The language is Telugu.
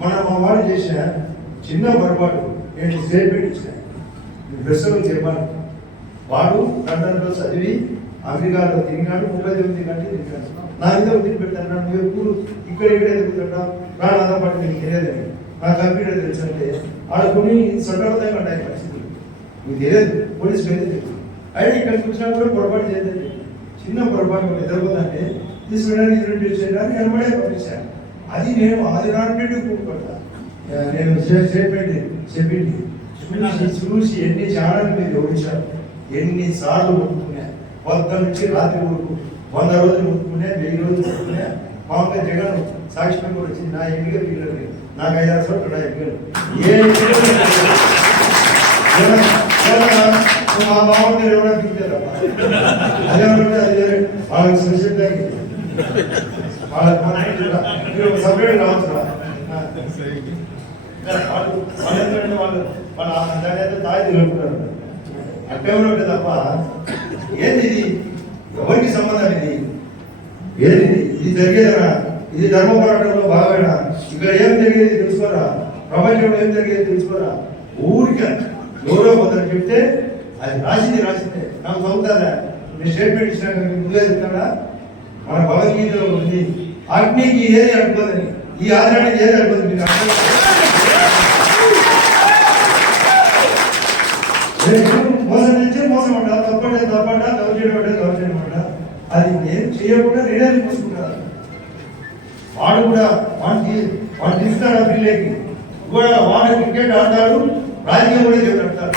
మా వాడు చేసిన చిన్న పొరపాటు నేను స్టేట్మెంట్ ఇచ్చిన ప్రశ్నలు చెప్పాను. వాడు లండన్లో చదివి అమెరికాలో తిరిగినాడు, 39 గంటలు తిరిగాడు. నా మీద వదిలి పెట్టాను. నువ్వు ఎప్పుడు ఇక్కడే తిరుగుతుంటావు, నా నాతో పాటు నీకు తెలియదని, నా కంప్యూటర్ తెలుసు అంటే ఆడ కొన్ని సొంతంగా ఉంటాయి పరిస్థితులు, నీకు తెలియదు, పోలీసులు అయితే తెలియదు. అయితే ఇక్కడ చూసినా కూడా పొరపాటు చేయలేదు. చిన్న పొరపాటు నిద్రపోతుంటే తీసుకుని చేయడానికి వెనబడే పంపించాను. అది నేను అది నాటి కూడుకుంటా. నేను స్టేట్మెంట్ చెప్పింది చూసి ఎన్ని ఛానల్ మీరు జోడించారు, ఎన్నిసార్లు ముట్టుకున్నా, 100 నుంచి రాత్రి వరకు 100 రోజులు ముట్టుకున్నా, 1000 రోజులు ముట్టుకున్నా. మామూలుగా జగన్ సాక్ష్యం కూడా వచ్చింది. నా ఎంపిక పిల్లలు నాకు 5-6 చోట్ల నా ఎంపికలు మా మామూలు ఎవరైనా పిలిచారమ్మా, అదేమంటే అది వాళ్ళకి స్పెషల్ వాళ్ళ సపరేట్ కావచ్చు. వాళ్ళ దాని తాయి తెలుపుతారు అట్టే ఉంటే తప్ప ఏంది ఇది, ఎవరికి సంబంధం ఇది, ఏది ఇది జరిగేదనా, ఇది ధర్మ పోరాటంలో భాగమేనా, ఇక్కడ ఏం జరిగేది తెలుసుకోరా, ప్రపంచంలో ఏం జరిగేది తెలుసుకోరా. ఊరికే ఎవరో కొందరు చెప్తే అది రాసిందే నాకు చదువుతారా. నేను స్టేట్మెంట్ ఇచ్చినాక మీకు ముందే చెప్తాడా, మన భగవద్గీతలో ఉంది అగ్నికి ఏది అడ్డుకోదని, ఈ ఆదరణకి ఏది అడ్డుకోదు. మోసం నుంచి మోసం అంట, తప్పంటే తప్పంట, దౌర్జన్యమంట. అది నేను చేయకుండా నేనే చూసుకుంటాను. వాడు కూడా వాడికి ఇస్తాడు ఆ పిల్లకి కూడా, వాడు క్రికెట్ ఆడతాడు, రాజకీయం కూడా చేస్తాడు.